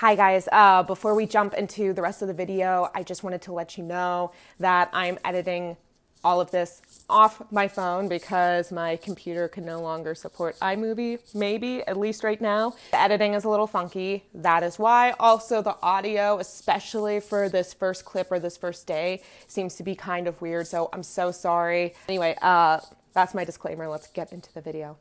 Hi guys, before we jump into the rest of the video, I just wanted to let you know that I'm editing all of this off my phone because my computer can no longer support iMovie, maybe, at least right now. The editing is a little funky, that is why. Also the audio, especially for this first clip or this first day, seems to be kind of weird, so I'm so sorry. Anyway, that's my disclaimer, let's get into the video.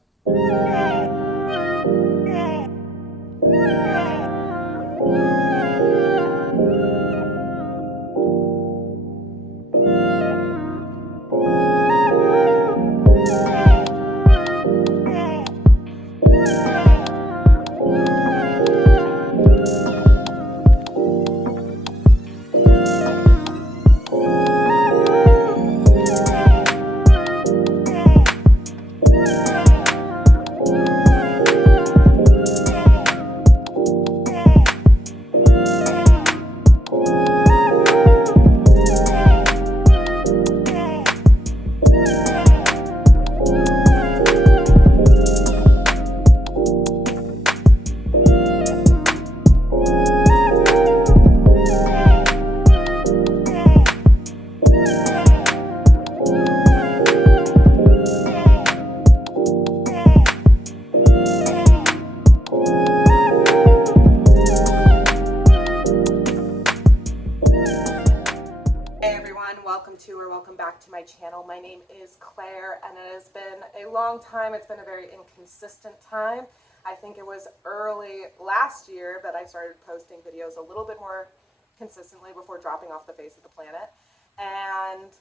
Welcome back to my channel. My name is Claire and it has been a long time. It's been a very inconsistent time. I think it was early last year that I started posting videos a little bit more consistently before dropping off the face of the planet. And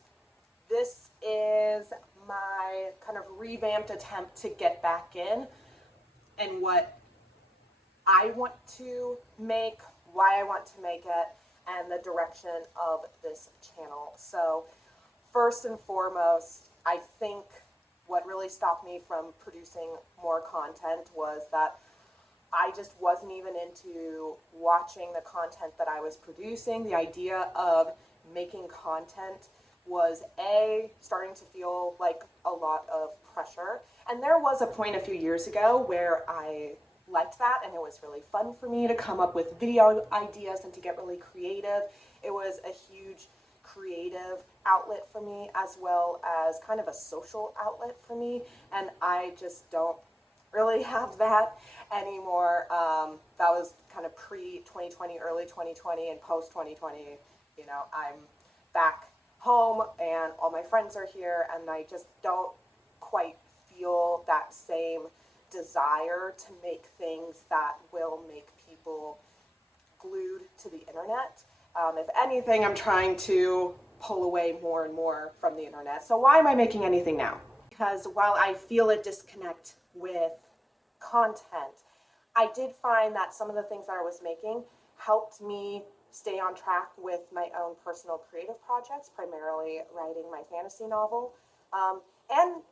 this is my kind of revamped attempt to get back in and what I want to make, why I want to make it, and the direction of this channel. So first and foremost, I think what really stopped me from producing more content was that I just wasn't even into watching the content that I was producing. The idea of making content was starting to feel like a lot of pressure. And there was a point a few years ago where I liked that and it was really fun for me to come up with video ideas and to get really creative. It was a huge creative outlet for me as well as kind of a social outlet for me, and I just don't really have that anymore. That was kind of pre-2020, early 2020, and post-2020, you know, I'm back home and all my friends are here and I just don't quite feel that same desire to make things that will make people glued to the internet. If anything, I'm trying to pull away more and more from the internet. So why am I making anything now? Because while I feel a disconnect with content, I did find that some of the things that I was making helped me stay on track with my own personal creative projects, primarily writing my fantasy novel, and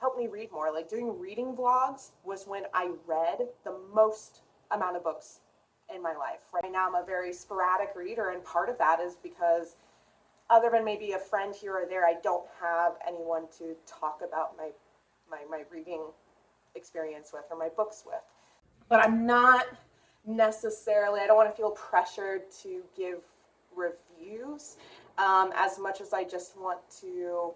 helped me read more. Like doing reading vlogs was when I read the most amount of books in my life. Right now I'm a very sporadic reader, and part of that is because other than maybe a friend here or there, I don't have anyone to talk about my reading experience with or my books with. But I'm not necessarily, I don't want to feel pressured to give reviews as much as I just want to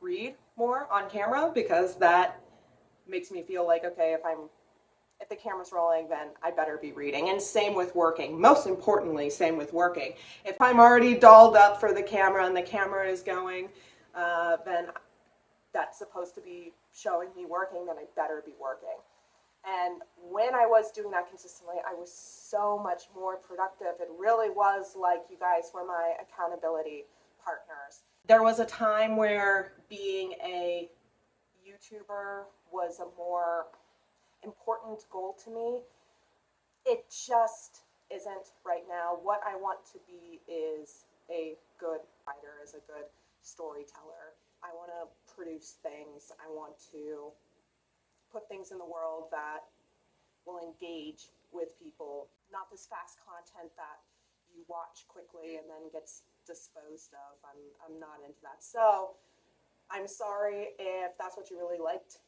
read more on camera, because that makes me feel like, okay, if the camera's rolling, then I better be reading. And same with working. Most importantly, same with working. If I'm already dolled up for the camera and the camera is going, then that's supposed to be showing me working, then I better be working. And when I was doing that consistently, I was so much more productive. It really was like you guys were my accountability partners. There was a time where being a YouTuber was a more important goal to me. It just isn't right now. What I want to be is a good writer, is a good storyteller. I want to produce things. I want to put things in the world that will engage with people, not this fast content that you watch quickly and then gets disposed of. I'm not into that. So I'm sorry if that's what you really liked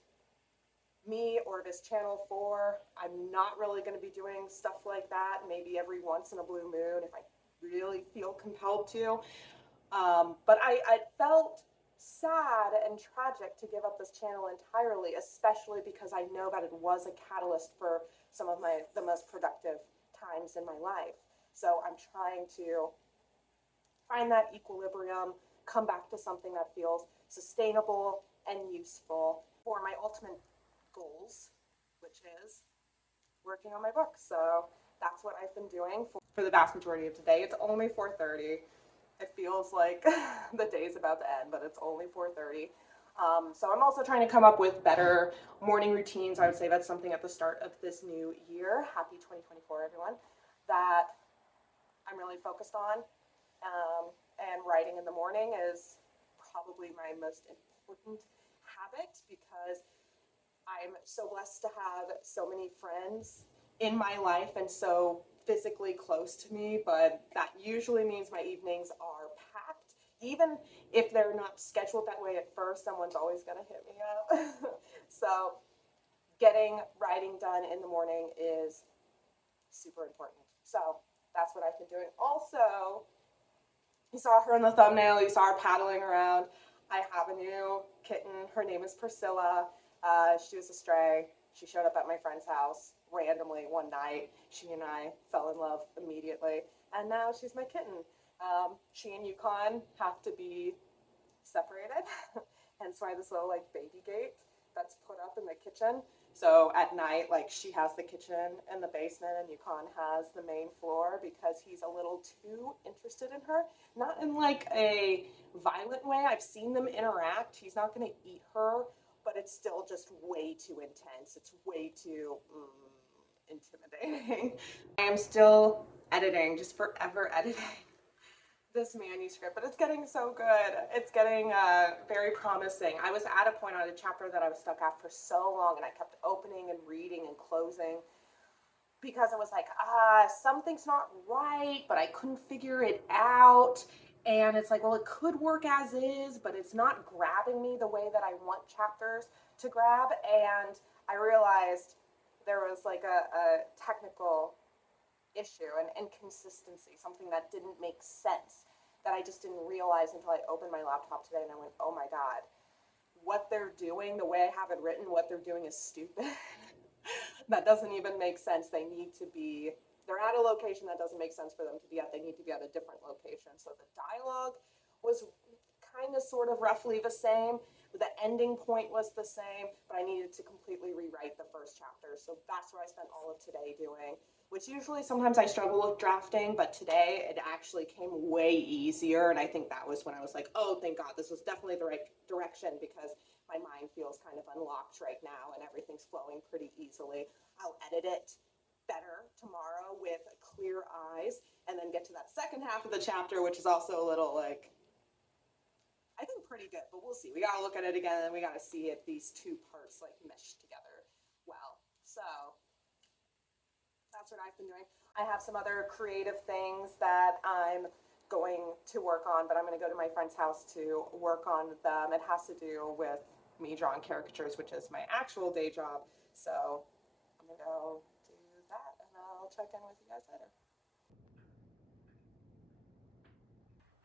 me or this channel for. I'm not really going to be doing stuff like that, maybe every once in a blue moon if I really feel compelled to. But I felt sad and tragic to give up this channel entirely, especially because I know that it was a catalyst for some of the most productive times in my life. So I'm trying to find that equilibrium, come back to something that feels sustainable and useful for my ultimate goals, which is working on my book. So that's what I've been doing for the vast majority of today. It's only 4:30. It feels like the day's about to end, but it's only 4:30. So I'm also trying to come up with better morning routines. I would say that's something at the start of this new year. Happy 2024, everyone. That I'm really focused on. And writing in the morning is probably my most important habit because I'm so blessed to have so many friends in my life and so physically close to me, but that usually means my evenings are packed. Even if they're not scheduled that way at first, someone's always going to hit me up. So getting writing done in the morning is super important. So that's what I've been doing. Also, you saw her in the thumbnail, you saw her paddling around. I have a new kitten. Her name is Priscilla. She was a stray. She showed up at my friend's house randomly one night. She and I fell in love immediately, and now she's my kitten. She and Yukon have to be separated, hence why this little like baby gate that's put up in the kitchen. So at night, like she has the kitchen in the basement and Yukon has the main floor because he's a little too interested in her. Not in like a violent way. I've seen them interact. He's not going to eat her, but it's still just way too intense. It's way too intimidating. I am still editing, just forever editing this manuscript, but it's getting so good. It's getting very promising. I was at a point on a chapter that I was stuck at for so long, and I kept opening and reading and closing because it was like, something's not right, but I couldn't figure it out. And it's like, well, it could work as is, but it's not grabbing me the way that I want chapters to grab. And I realized there was like a technical issue, an inconsistency, something that didn't make sense that I just didn't realize until I opened my laptop today and I went, oh my God, what they're doing, the way I have it written, what they're doing is stupid. That doesn't even make sense. They're at a location that doesn't make sense for them to be at. They need to be at a different location. So the dialogue was kind of sort of roughly the same. The ending point was the same, but I needed to completely rewrite the first chapter. So that's what I spent all of today doing, which usually sometimes I struggle with drafting, but today it actually came way easier. And I think that was when I was like, oh, thank God, this was definitely the right direction because my mind feels kind of unlocked right now and everything's flowing pretty easily. I'll edit it better tomorrow with clear eyes and then get to that second half of the chapter, which is also a little like, I think pretty good, but we'll see. We gotta look at it again and we gotta see if these two parts like mesh together well. So that's what I've been doing. I have some other creative things that I'm going to work on, but I'm going to go to my friend's house to work on them. It has to do with me drawing caricatures, which is my actual day job. So I'm going to go do that and I'll check in with you guys later.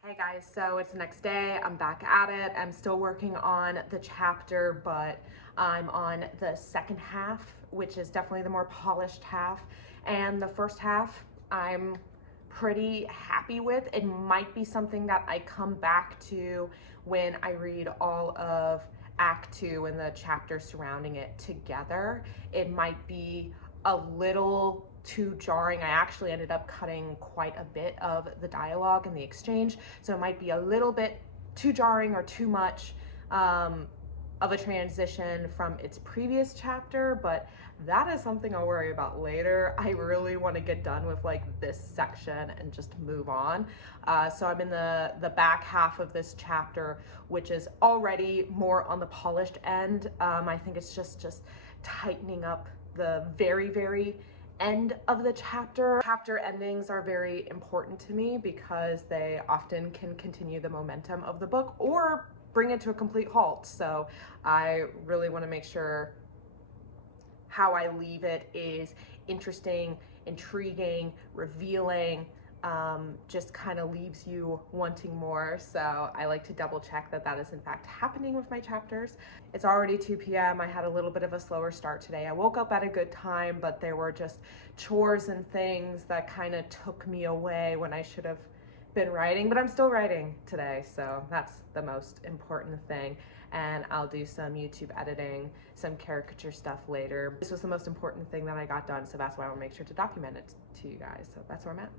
Hey guys, so it's the next day. I'm back at it. I'm still working on the chapter, but I'm on the second half, which is definitely the more polished half. And the first half, I'm pretty happy with. It might be something that I come back to when I read all of Act 2 and the chapters surrounding it together. It might be a little too jarring. I actually ended up cutting quite a bit of the dialogue and the exchange, so it might be a little bit too jarring or too much of a transition from its previous chapter, but that is something I'll worry about later. I really want to get done with like this section and just move on. So I'm in the back half of this chapter, which is already more on the polished end. I think it's just tightening up the very end of the chapter. Chapter endings are very important to me because they often can continue the momentum of the book or bring it to a complete halt. So I really want to make sure how I leave it is interesting, intriguing, revealing, just kind of leaves you wanting more. So I like to double check that that is in fact happening with my chapters. It's already 2 p.m. I had a little bit of a slower start today. I woke up at a good time, but there were just chores and things that kind of took me away when I should have been writing, but I'm still writing today, so that's the most important thing. And I'll do some YouTube editing, some caricature stuff later. This was the most important thing that I got done, so that's why I want to make sure to document it to you guys. So that's where I'm at.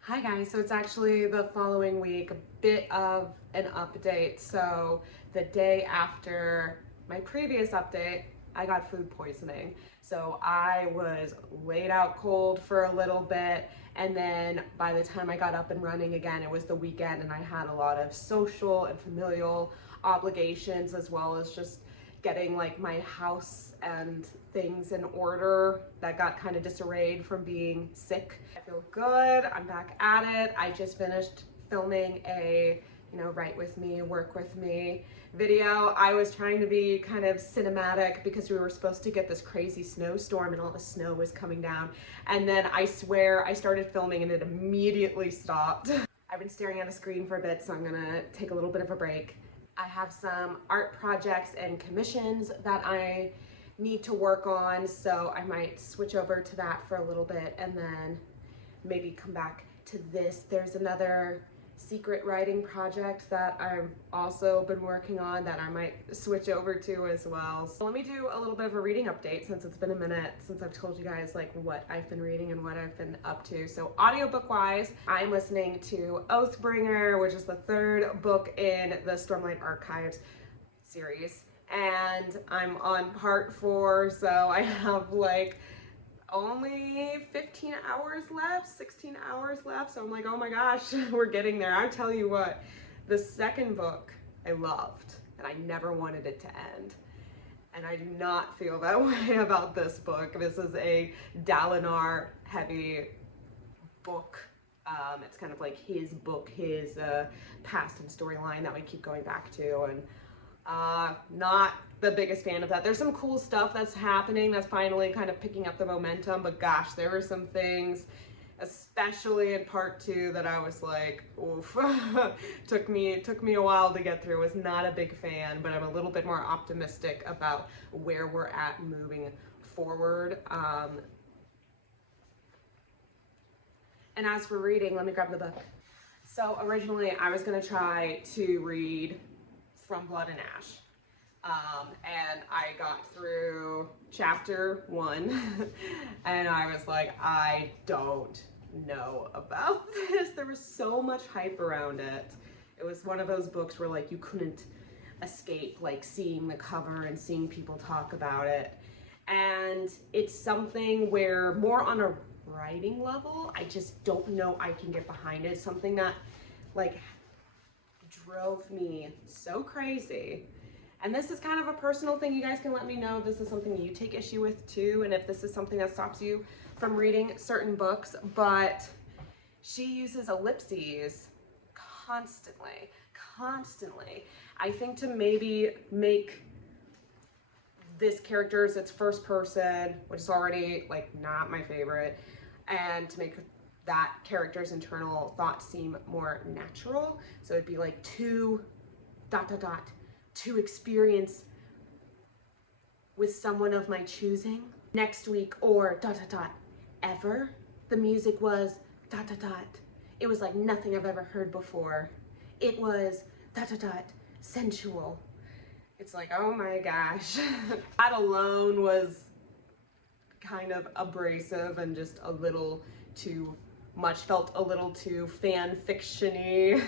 Hi guys, so it's actually the following week, a bit of an update. So the day after my previous update, I got food poisoning. So I was laid out cold for a little bit, and then by the time I got up and running again, it was the weekend and I had a lot of social and familial obligations, as well as just getting like my house and things in order that got kind of disarrayed from being sick. I feel good, I'm back at it. I just finished filming a, write with me, work with me video. I was trying to be kind of cinematic because we were supposed to get this crazy snowstorm and all the snow was coming down. And then I swear I started filming and it immediately stopped. I've been staring at a screen for a bit, so I'm gonna take a little bit of a break. I have some art projects and commissions that I need to work on, so I might switch over to that for a little bit and then maybe come back to this. There's another secret writing project that I've also been working on that I might switch over to as well. So let me do a little bit of a reading update since it's been a minute since I've told you guys like what I've been reading and what I've been up to. So audiobook wise, I'm listening to Oathbringer, which is the third book in the Stormlight Archives series. And I'm on part 4, so I have like only 15 hours left, 16 hours left. So I'm like, oh my gosh, we're getting there. I'll tell you what, the second book I loved and I never wanted it to end. And I do not feel that way about this book. This is a Dalinar heavy book. It's kind of like his book, his past and storyline that we keep going back to, and not the biggest fan of that. There's some cool stuff that's happening that's finally kind of picking up the momentum, but gosh, there were some things, especially in part 2, that I was like, oof. took me a while to get through. Was not a big fan, but I'm a little bit more optimistic about where we're at moving forward. And as for reading, let me grab the book. So originally I was gonna try to read From Blood and Ash. And I got through chapter 1 and I was like, I don't know about this. There was so much hype around it. It was one of those books where like you couldn't escape like seeing the cover and seeing people talk about it. And it's something where more on a writing level, I just don't know I can get behind it. Something that like drove me so crazy. And this is kind of a personal thing. You guys can let me know if this is something you take issue with too, and if this is something that stops you from reading certain books. But she uses ellipses constantly. I think to maybe make this character's its first person, which is already like not my favorite, and to make that character's internal thoughts seem more natural. So it'd be like to ... to experience with someone of my choosing next week, or ... ever. The music was ... It was like nothing I've ever heard before. It was ... sensual. It's like, oh my gosh. That alone was kind of abrasive and just a little too much, felt a little too fan fiction-y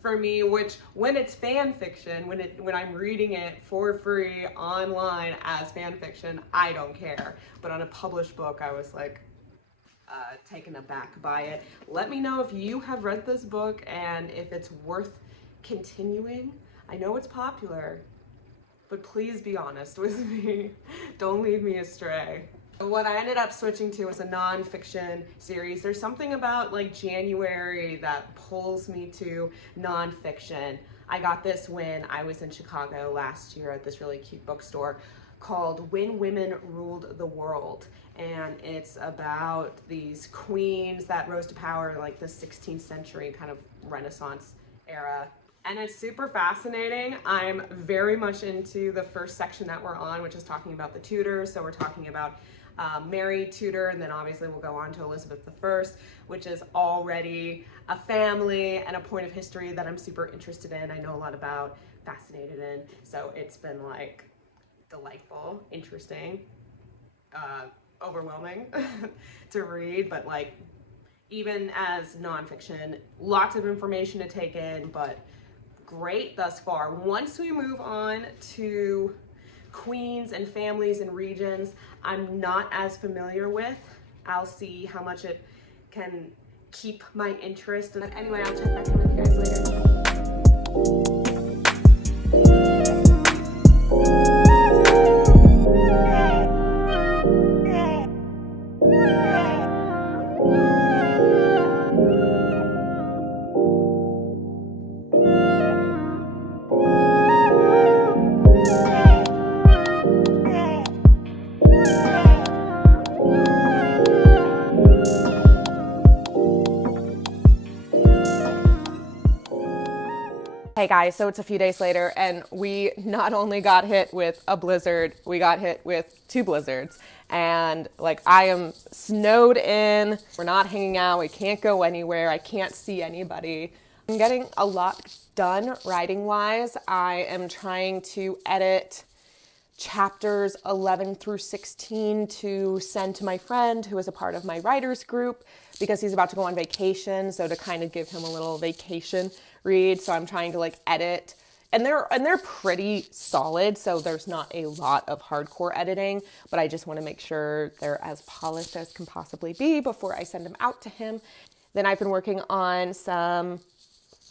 for me, which when it's fan fiction, when I'm reading it for free online as fan fiction, I don't care. But on a published book, I was like taken aback by it. Let me know if you have read this book and if it's worth continuing. I know it's popular, but please be honest with me. Don't lead me astray. What I ended up switching to was a nonfiction series. There's something about like January that pulls me to nonfiction. I got this when I was in Chicago last year at this really cute bookstore called When Women Ruled the World. And it's about these queens that rose to power in like the 16th century kind of Renaissance era. And it's super fascinating. I'm very much into the first section that we're on, which is talking about the Tudors. So we're talking about Mary Tudor, and then obviously we'll go on to Elizabeth I, which is already a family and a point of history that I'm super interested in. I know a lot about, fascinated in. So it's been like delightful, interesting, overwhelming to read, but like even as nonfiction, lots of information to take in, but great thus far. Once we move on to queens and families and regions I'm not as familiar with, I'll see how much it can keep my interest. And anyway, I'll check back in with you guys later. Hey guys, so it's a few days later and we not only got hit with a blizzard, we got hit with 2 blizzards. And like I am snowed in, we're not hanging out, we can't go anywhere, I can't see anybody. I'm getting a lot done writing wise. I am trying to edit chapters 11 through 16 to send to my friend who is a part of my writers group because he's about to go on vacation, so to kind of give him a little vacation read. So I'm trying to like edit, and they're pretty solid, so there's not a lot of hardcore editing, but I just want to make sure they're as polished as can possibly be before I send them out to him. Then I've been working on some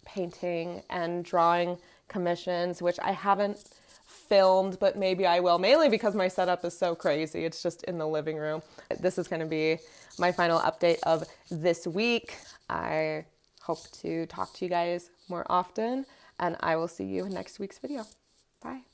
painting and drawing commissions, which I haven't filmed, but maybe I will, mainly because my setup is so crazy. It's just in the living room. This is going to be my final update of this week. I hope to talk to you guys more often, and I will see you in next week's video. Bye.